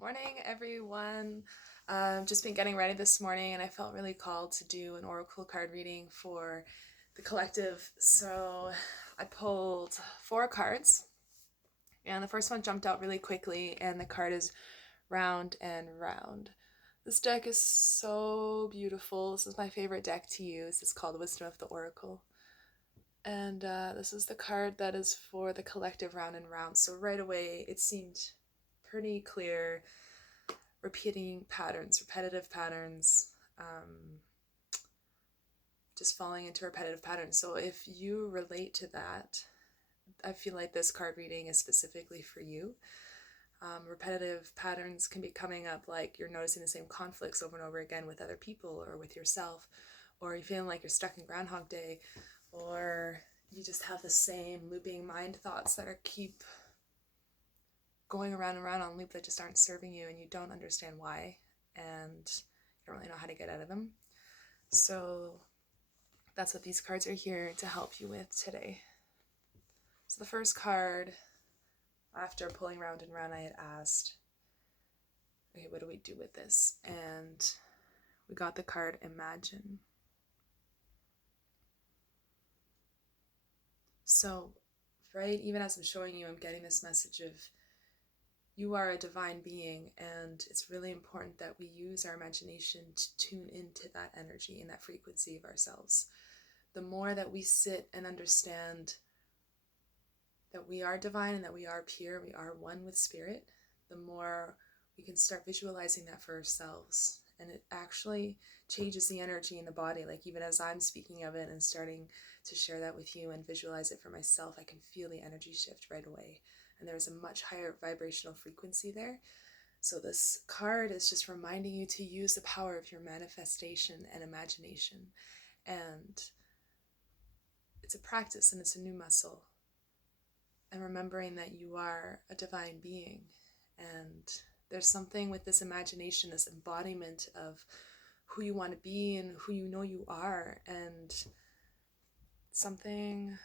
Morning, everyone. Just been getting ready this morning, and I felt really called to do an oracle card reading for the collective. So I pulled four cards, and the first one jumped out really quickly, and the card is Round and Round. This deck is so beautiful. This is my favorite deck to use. It's called Wisdom of the Oracle. And this is the card that is for the collective round and round. So right away, it seemed pretty clear repetitive patterns, just falling into repetitive patterns. So if you relate to that, I feel like this card reading is specifically for you. Repetitive patterns can be coming up like you're noticing the same conflicts over and over again with other people or with yourself, or you're feeling like you're stuck in Groundhog Day, or you just have the same looping mind thoughts that keep going around and around on loop that just aren't serving you and you don't understand why and you don't really know how to get out of them. So that's what these cards are here to help you with today. So the first card, after pulling round and round, I had asked, okay, what do we do with this? And we got the card Imagine. So, right, even as I'm showing you, I'm getting this message of you are a divine being, and it's really important that we use our imagination to tune into that energy and that frequency of ourselves. The more that we sit and understand that we are divine and that we are pure, we are one with spirit, the more we can start visualizing that for ourselves. And it actually changes the energy in the body. Like even as I'm speaking of it and starting to share that with you and visualize it for myself, I can feel the energy shift right away. And there's a much higher vibrational frequency there. So this card is just reminding you to use the power of your manifestation and imagination. And it's a practice and it's a new muscle. And remembering that you are a divine being. And there's something with this imagination, this embodiment of who you want to be and who you know you are. And something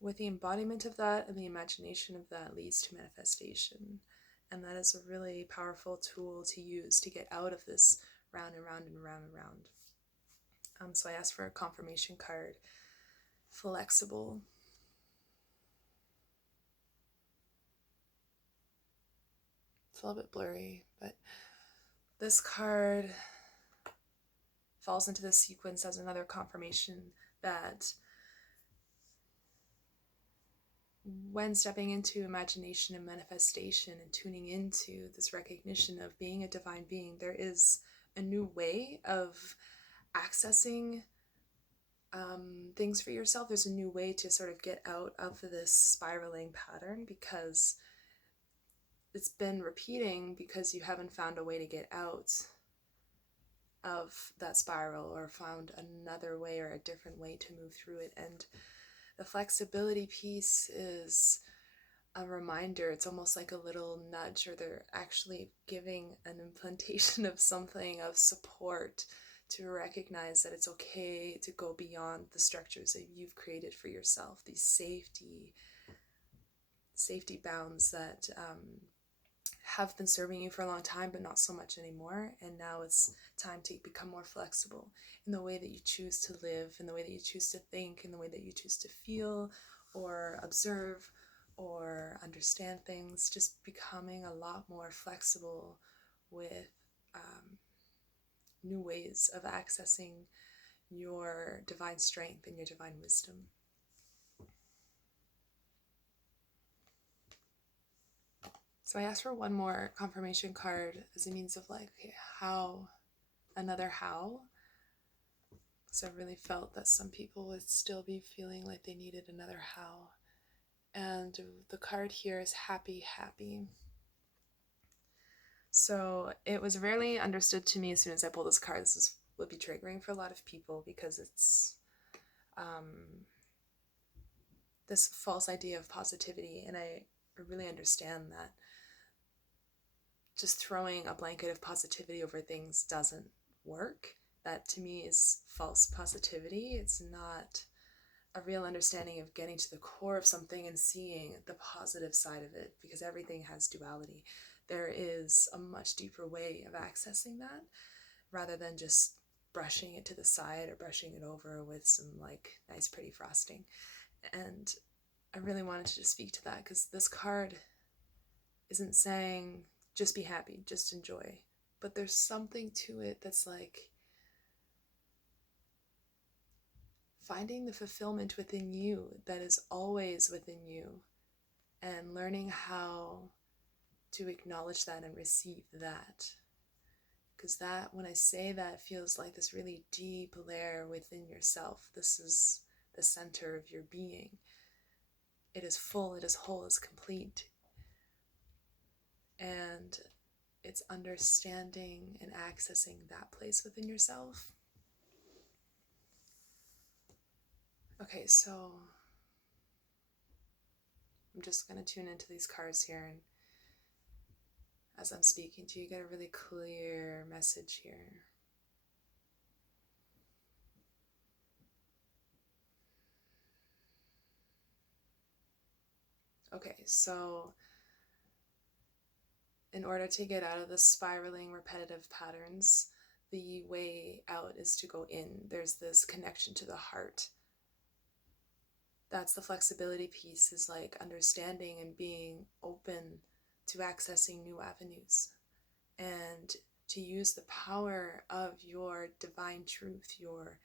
with the embodiment of that and the imagination of that leads to manifestation. And that is a really powerful tool to use to get out of this round and round and round and round. So I asked for a confirmation card, Flexible. It's a little bit blurry, but this card falls into this sequence as another confirmation that when stepping into imagination and manifestation and tuning into this recognition of being a divine being, there is a new way of accessing things for yourself. There's a new way to sort of get out of this spiraling pattern because it's been repeating because you haven't found a way to get out of that spiral or found another way or a different way to move through it. And the flexibility piece is a reminder. It's almost like a little nudge, or they're actually giving an implantation of something of support to recognize that it's okay to go beyond the structures that you've created for yourself, these safety bounds that have been serving you for a long time, but not so much anymore. And now it's time to become more flexible in the way that you choose to live, in the way that you choose to think, in the way that you choose to feel or observe or understand things. Just becoming a lot more flexible with new ways of accessing your divine strength and your divine wisdom. So I asked for one more confirmation card as a means of like, okay, how. So I really felt that some people would still be feeling like they needed another how. And the card here is happy. So it was rarely understood to me as soon as I pulled this card. This would be triggering for a lot of people because it's this false idea of positivity. And I really understand that just throwing a blanket of positivity over things doesn't work. That to me is false positivity. It's not a real understanding of getting to the core of something and seeing the positive side of it, because everything has duality. There is a much deeper way of accessing that, rather than just brushing it to the side or brushing it over with some like nice pretty frosting. And I really wanted to just speak to that, because this card isn't saying just be happy, just enjoy, but there's something to it that's like finding the fulfillment within you that is always within you, and learning how to acknowledge that and receive that. Because that, when I say that, feels like this really deep layer within yourself. This is the center of your being. It is full, it is whole, it is complete. And it's understanding and accessing that place within yourself. Okay, so I'm just going to tune into these cards here, and as I'm speaking to you, get a really clear message here. Okay, so in order to get out of the spiraling repetitive patterns, the way out is to go in. There's this connection to the heart. That's the flexibility piece, is like understanding and being open to accessing new avenues, and to use the power of your divine truth, your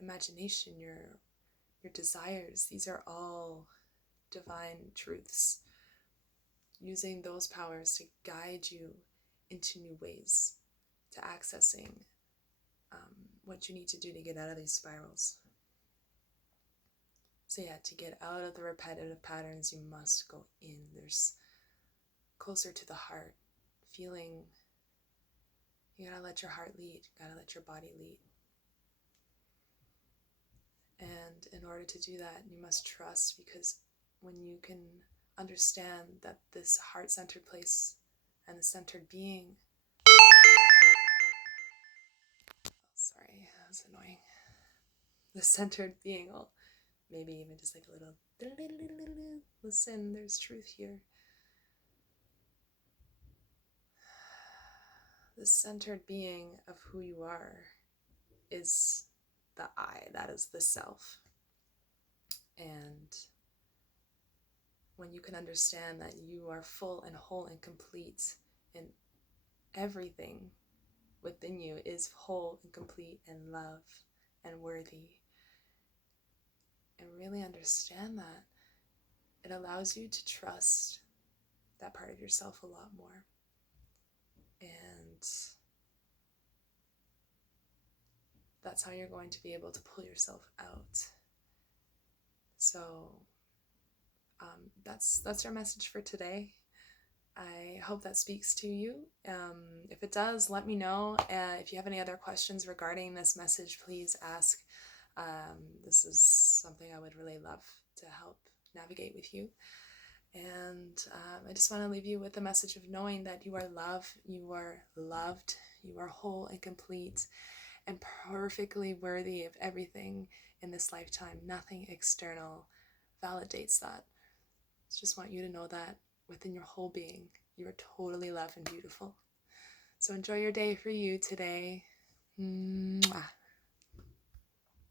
imagination, your desires. These are all divine truths. Using those powers to guide you into new ways, to accessing what you need to do to get out of these spirals. So yeah, to get out of the repetitive patterns, you must go in. There's closer to the heart, feeling. You gotta let your heart lead, you gotta let your body lead. And in order to do that, you must trust, because when you can understand that this heart-centered place and the centered being, sorry, that was annoying. The centered being, will maybe even just like a little, listen, there's truth here. The centered being of who you are is the I, that is the self. And when you can understand that you are full and whole and complete, and everything within you is whole and complete and love and worthy, and really understand that, it allows you to trust that part of yourself a lot more. And that's how you're going to be able to pull yourself out. So that's our message for today. I hope that speaks to you. If it does, let me know. If you have any other questions regarding this message, please ask. This is something I would really love to help navigate with you. And I just want to leave you with the message of knowing that you are loved, you are loved, you are whole and complete and perfectly worthy of everything in this lifetime. Nothing external validates that. I just want you to know that within your whole being, you are totally loved and beautiful. So enjoy your day for you today. Mwah.